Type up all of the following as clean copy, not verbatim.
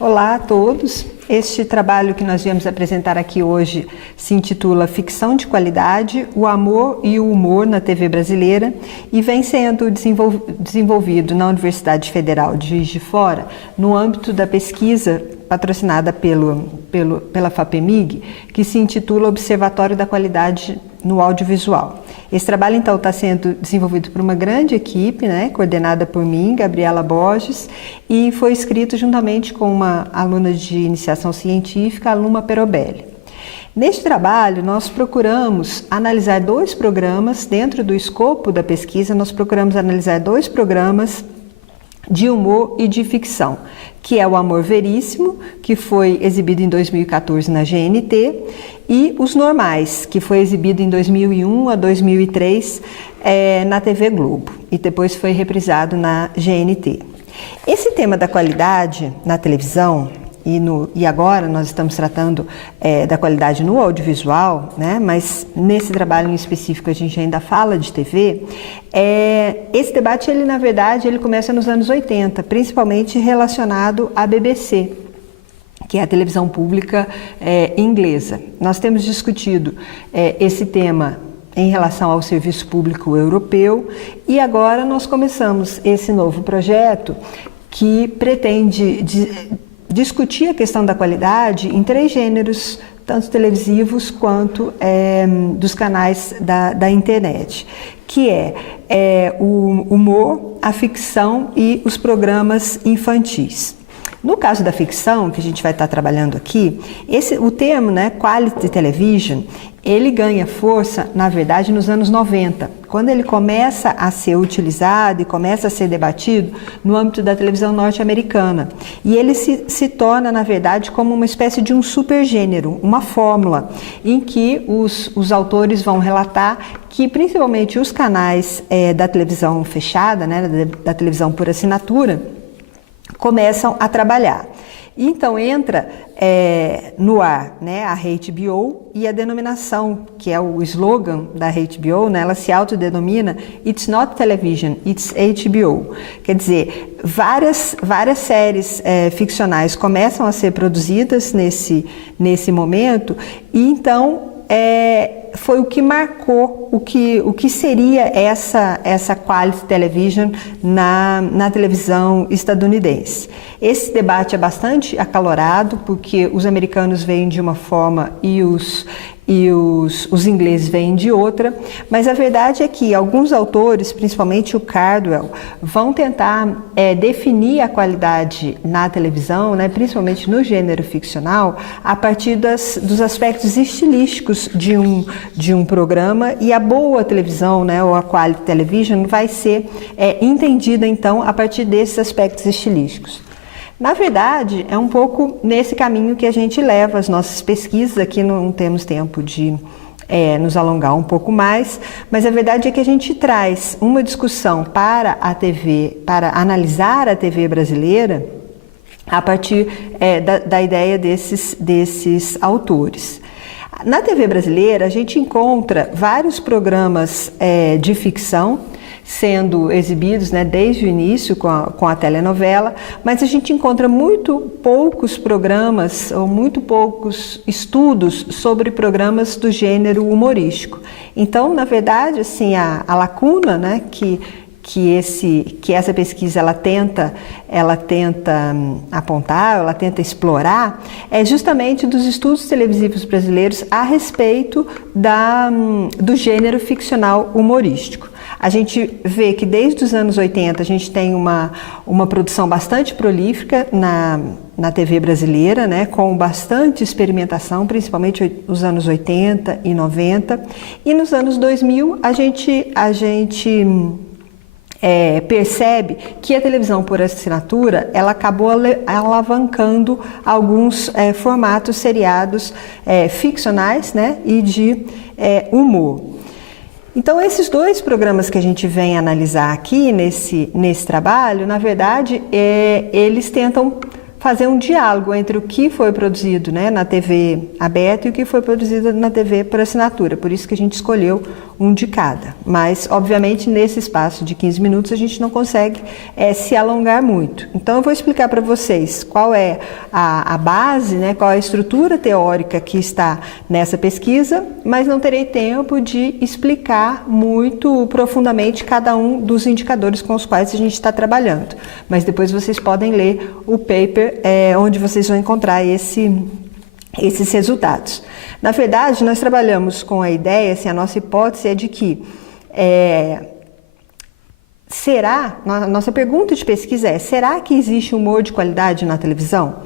Olá a todos. Este trabalho que nós viemos apresentar aqui hoje se intitula Ficção de Qualidade, o Amor e o Humor na TV Brasileira e vem sendo desenvolvido na Universidade Federal de Juiz de Fora no âmbito da pesquisa patrocinada pela FAPEMIG, que se intitula Observatório da Qualidade no Audiovisual. Esse trabalho, então, está sendo desenvolvido por uma grande equipe, coordenada por mim, Gabriela Borges, e foi escrito juntamente com uma aluna de iniciação científica, a Luma Perobelli. Neste trabalho, nós procuramos analisar dois programas, dentro do escopo da pesquisa, nós procuramos analisar dois programas de humor e de ficção, que é o Amor Veríssimo, que foi exibido em 2014 na GNT, e Os Normais, que foi exibido em 2001 a 2003 na TV Globo, e depois foi reprisado na GNT. Esse tema da qualidade na televisão, e agora nós estamos tratando da qualidade no audiovisual, mas nesse trabalho em específico a gente ainda fala de TV. Esse debate, na verdade, ele começa nos anos 80, principalmente relacionado à BBC, que é a televisão pública inglesa. Nós temos discutido esse tema em relação ao serviço público europeu e agora nós começamos esse novo projeto que pretende discutir a questão da qualidade em três gêneros, tanto televisivos quanto dos canais da internet, que é o humor, a ficção e os programas infantis. No caso da ficção, que a gente vai estar trabalhando aqui, o termo, Quality Television, ele ganha força, na verdade, nos anos 90, quando ele começa a ser utilizado e começa a ser debatido no âmbito da televisão norte-americana. E ele se torna, na verdade, como uma espécie de um supergênero, uma fórmula, em que os autores vão relatar que, principalmente, os canais da televisão fechada, da televisão por assinatura, começam a trabalhar. Então entra no ar a HBO e a denominação, que é o slogan da HBO, ela se autodenomina It's not television, it's HBO. Quer dizer, várias séries ficcionais começam a ser produzidas nesse momento e então foi o que marcou o que seria essa quality television na televisão estadunidense. Esse debate é bastante acalorado, porque os americanos veem de uma forma e os ingleses veem de outra, mas a verdade é que alguns autores, principalmente o Cardwell, vão tentar definir a qualidade na televisão, principalmente no gênero ficcional, a partir dos aspectos estilísticos de um programa, e a boa televisão, ou a quality television, vai ser entendida então a partir desses aspectos estilísticos. Na verdade, é um pouco nesse caminho que a gente leva as nossas pesquisas. Aqui não temos tempo de nos alongar um pouco mais, mas a verdade é que a gente traz uma discussão para a TV, para analisar a TV brasileira a partir da ideia desses autores. Na TV brasileira, a gente encontra vários programas de ficção sendo exibidos desde o início com a telenovela, mas a gente encontra muito poucos programas ou muito poucos estudos sobre programas do gênero humorístico. Então, na verdade, assim, a lacuna que essa pesquisa ela tenta apontar, ela tenta explorar, é justamente dos estudos televisivos brasileiros a respeito do gênero ficcional humorístico. A gente vê que desde os anos 80 a gente tem uma produção bastante prolífica na TV brasileira, com bastante experimentação, principalmente os anos 80 e 90. E nos anos 2000 a gente percebe que a televisão por assinatura ela acabou alavancando alguns formatos seriados ficcionais e de humor. Então, esses dois programas que a gente vem analisar aqui nesse trabalho, na verdade, eles tentam fazer um diálogo entre o que foi produzido na TV aberta e o que foi produzido na TV por assinatura. Por isso que a gente escolheu um de cada. Mas, obviamente, nesse espaço de 15 minutos a gente não consegue se alongar muito. Então, eu vou explicar para vocês qual é a base, né, qual é a estrutura teórica que está nessa pesquisa, mas não terei tempo de explicar muito profundamente cada um dos indicadores com os quais a gente está trabalhando. Mas depois vocês podem ler o paper onde vocês vão encontrar esses resultados. Na verdade, nós trabalhamos com a ideia, assim, a nossa hipótese é de que nossa pergunta de pesquisa será que existe humor de qualidade na televisão?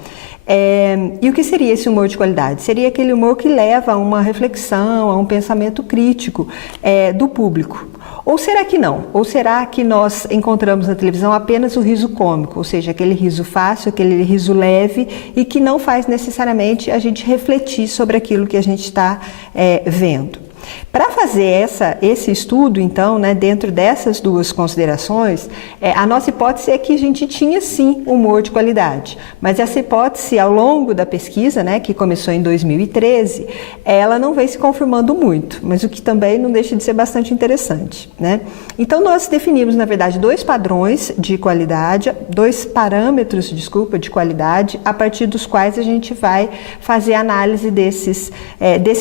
E o que seria esse humor de qualidade? Seria aquele humor que leva a uma reflexão, a um pensamento crítico do público. Ou será que não? Ou será que nós encontramos na televisão apenas o riso cômico, ou seja, aquele riso fácil, aquele riso leve e que não faz necessariamente a gente refletir sobre aquilo que a gente está vendo? Para fazer esse estudo, então, né, dentro dessas duas considerações, a nossa hipótese é que a gente tinha sim humor de qualidade, mas essa hipótese ao longo da pesquisa, né, que começou em 2013, ela não vem se confirmando muito, mas o que também não deixa de ser bastante interessante, né? Então nós definimos, na verdade, dois parâmetros de qualidade, de qualidade, a partir dos quais a gente vai fazer análise desse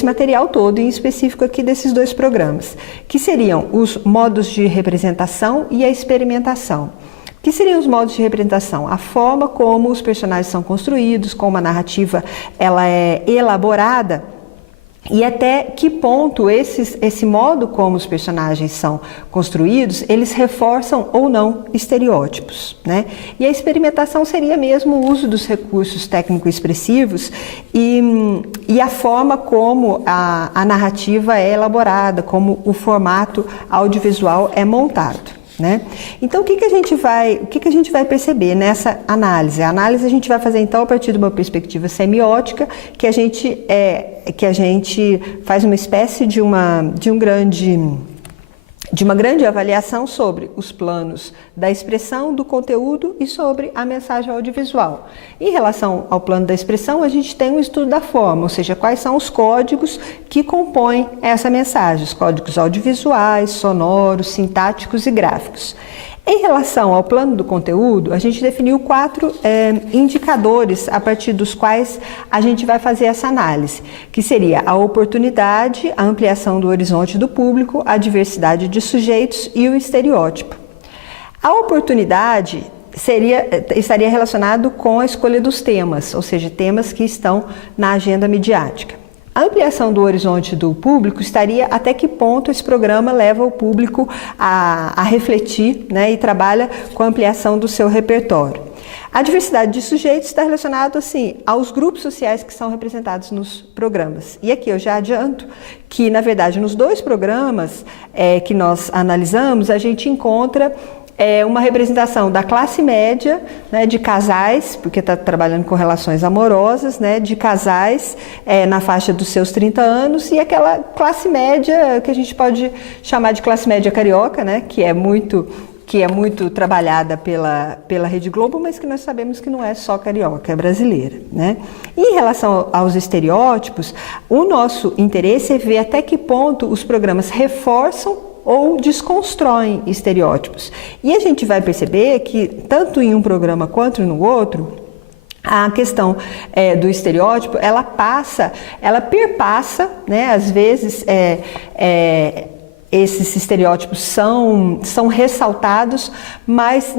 material todo, em específico aqui desses dois programas, que seriam os modos de representação e a experimentação. O que seriam os modos de representação? A forma como os personagens são construídos, como a narrativa ela é elaborada e até que ponto esse modo como os personagens são construídos, eles reforçam ou não estereótipos, né? E a experimentação seria mesmo o uso dos recursos técnico-expressivos e a forma como a narrativa é elaborada, como o formato audiovisual é montado, né? Então, o que a gente vai perceber nessa análise? A análise a gente vai fazer então a partir de uma perspectiva semiótica, que a gente faz uma espécie de uma grande avaliação sobre os planos da expressão, do conteúdo e sobre a mensagem audiovisual. Em relação ao plano da expressão, a gente tem um estudo da forma, ou seja, quais são os códigos que compõem essa mensagem, os códigos audiovisuais, sonoros, sintáticos e gráficos. Em relação ao plano do conteúdo, a gente definiu 4 indicadores a partir dos quais a gente vai fazer essa análise, que seria a oportunidade, a ampliação do horizonte do público, a diversidade de sujeitos e o estereótipo. A oportunidade estaria relacionado com a escolha dos temas, ou seja, temas que estão na agenda midiática. A ampliação do horizonte do público estaria até que ponto esse programa leva o público a refletir, né, e trabalha com a ampliação do seu repertório. A diversidade de sujeitos está relacionado assim aos grupos sociais que são representados nos programas. E aqui eu já adianto que, na verdade, nos 2 programas que nós analisamos, a gente encontra uma representação da classe média, né, de casais, porque está trabalhando com relações amorosas, né, de casais na faixa dos seus 30 anos, e aquela classe média que a gente pode chamar de classe média carioca, né, que é muito trabalhada pela Rede Globo, mas que nós sabemos que não é só carioca, é brasileira, né? E em relação aos estereótipos, o nosso interesse é ver até que ponto os programas reforçam ou desconstroem estereótipos. E a gente vai perceber que, tanto em um programa quanto no outro, a questão do estereótipo, ela perpassa, né, às vezes, esses estereótipos são ressaltados, mas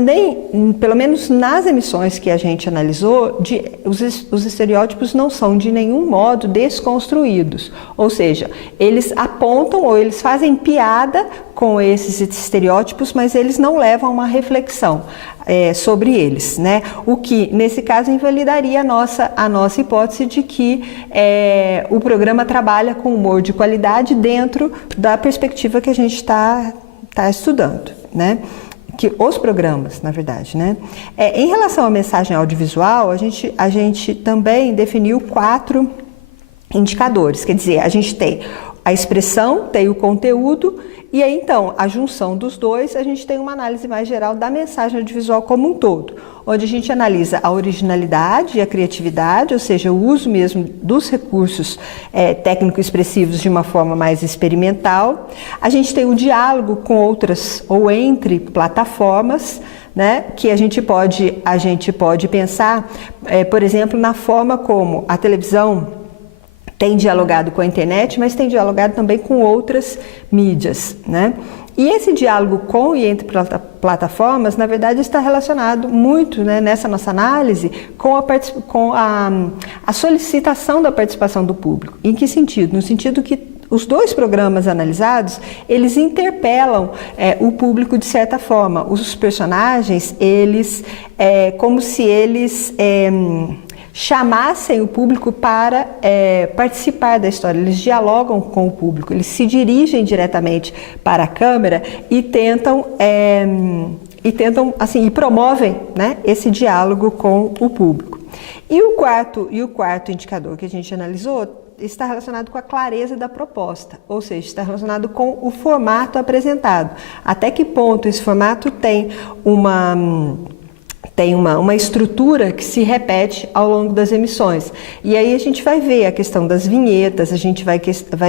pelo menos nas emissões que a gente analisou, os estereótipos não são de nenhum modo desconstruídos. Ou seja, eles apontam ou eles fazem piada com esses estereótipos, mas eles não levam a uma reflexão sobre eles, né? O que, nesse caso, invalidaria a nossa hipótese de que o programa trabalha com humor de qualidade dentro da perspectiva que a gente está estudando, né? Que os programas, na verdade, né? Em relação à mensagem audiovisual, a gente também definiu 4 indicadores, quer dizer, a gente tem a expressão, tem o conteúdo, e aí então, a junção dos dois, a gente tem uma análise mais geral da mensagem audiovisual como um todo, onde a gente analisa a originalidade e a criatividade, ou seja, o uso mesmo dos recursos técnico-expressivos de uma forma mais experimental. A gente tem o diálogo com outras ou entre plataformas, né, que a gente pode pensar, por exemplo, na forma como a televisão tem dialogado com a internet, mas tem dialogado também com outras mídias, né? E esse diálogo com e entre plataformas, na verdade, está relacionado muito, né, nessa nossa análise com a solicitação da participação do público. Em que sentido? No sentido que os dois programas analisados, eles interpelam o público de certa forma. Os personagens, eles, como se eles chamassem o público para participar da história. Eles dialogam com o público, eles se dirigem diretamente para a câmera e tentam assim, e promovem, né, esse diálogo com o público. E o quarto indicador que a gente analisou está relacionado com a clareza da proposta, ou seja, está relacionado com o formato apresentado. Até que ponto esse formato tem uma estrutura que se repete ao longo das emissões. E aí a gente vai ver a questão das vinhetas, a gente vai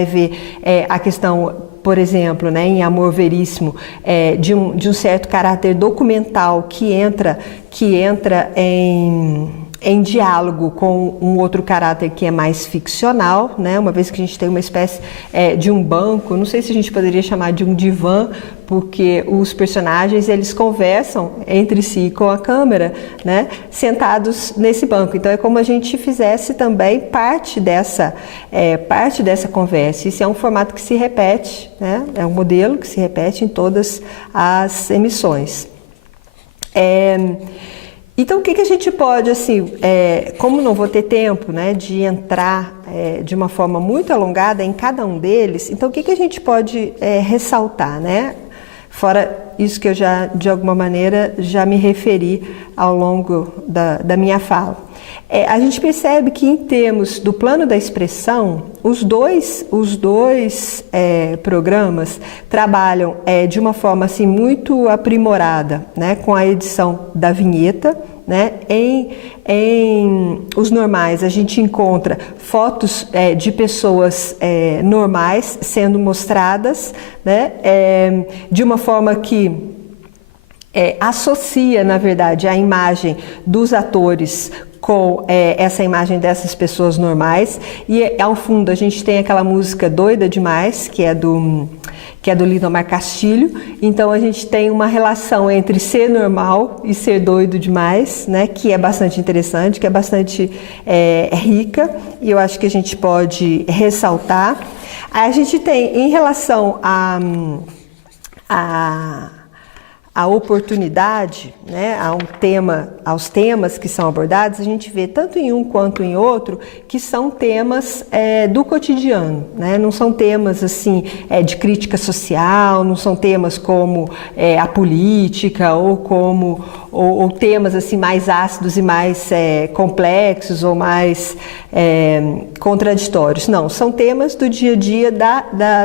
ver a questão, por exemplo, né, em Amor Veríssimo, de um certo caráter documental que entra em diálogo com um outro caráter que é mais ficcional, né? Uma vez que a gente tem uma espécie de um banco, não sei se a gente poderia chamar de um divã, porque os personagens, eles conversam entre si com a câmera, né, sentados nesse banco. Então é como a gente fizesse também parte dessa conversa. Isso é um formato que se repete, né? É um modelo que se repete em todas as emissões. Então, o que a gente pode, assim, como não vou ter tempo, né, de entrar de uma forma muito alongada em cada um deles, então o que a gente pode ressaltar, né? Fora isso que eu já, de alguma maneira, já me referi ao longo da minha fala. A gente percebe que, em termos do plano da expressão, os dois programas trabalham de uma forma assim, muito aprimorada, né, com a edição da vinheta. Né? Em os normais, a gente encontra fotos de pessoas normais sendo mostradas, né? De uma forma que associa, na verdade, a imagem dos atores com essa imagem dessas pessoas normais. E ao fundo a gente tem aquela música Doida Demais, que é do Lindomar Castilho. Então a gente tem uma relação entre ser normal e ser doido demais, né, que é bastante interessante, que é bastante rica, e eu acho que a gente pode ressaltar. A gente tem, em relação a oportunidade, né, aos temas que são abordados, a gente vê tanto em um quanto em outro que são temas do cotidiano, né? Não são temas assim de crítica social, não são temas como a política ou temas assim mais ácidos e mais complexos ou mais contraditórios. Não, são temas do dia a dia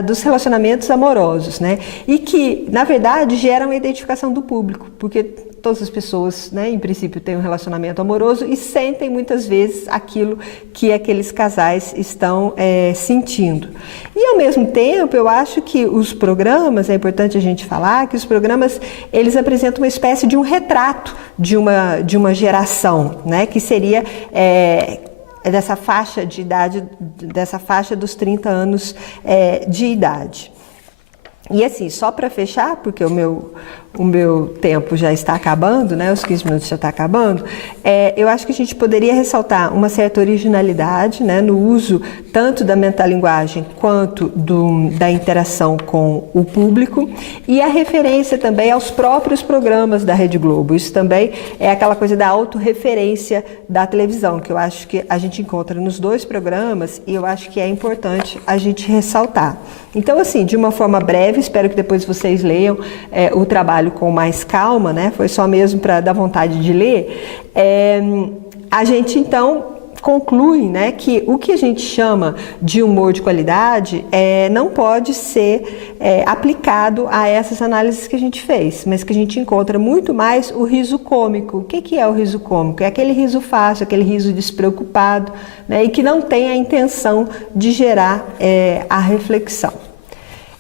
dos relacionamentos amorosos, né? E que, na verdade, geram a identificação do público, porque todas as pessoas, né, em princípio, têm um relacionamento amoroso e sentem muitas vezes aquilo que aqueles casais estão sentindo. E, ao mesmo tempo, eu acho que os programas, é importante a gente falar que os programas, eles apresentam uma espécie de um retrato de uma geração, né, que seria dessa faixa de idade, dessa faixa dos 30 anos de idade. E assim, só para fechar, porque o meu tempo já está acabando, né? Os 15 minutos já está acabando, eu acho que a gente poderia ressaltar uma certa originalidade, né, no uso tanto da metalinguagem quanto da interação com o público, e a referência também aos próprios programas da Rede Globo. Isso também é aquela coisa da autorreferência da televisão, que eu acho que a gente encontra nos dois programas, e eu acho que é importante a gente ressaltar. Então, assim, de uma forma breve, espero que depois vocês leiam o trabalho com mais calma, né? Foi só mesmo para dar vontade de ler. A gente, então, conclui, né, que o que a gente chama de humor de qualidade não pode ser aplicado a essas análises que a gente fez, mas que a gente encontra muito mais o riso cômico. O que é o riso cômico? É aquele riso fácil, aquele riso despreocupado, né, e que não tem a intenção de gerar a reflexão.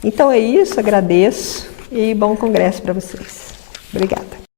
Então é isso, agradeço e bom congresso para vocês. Obrigada.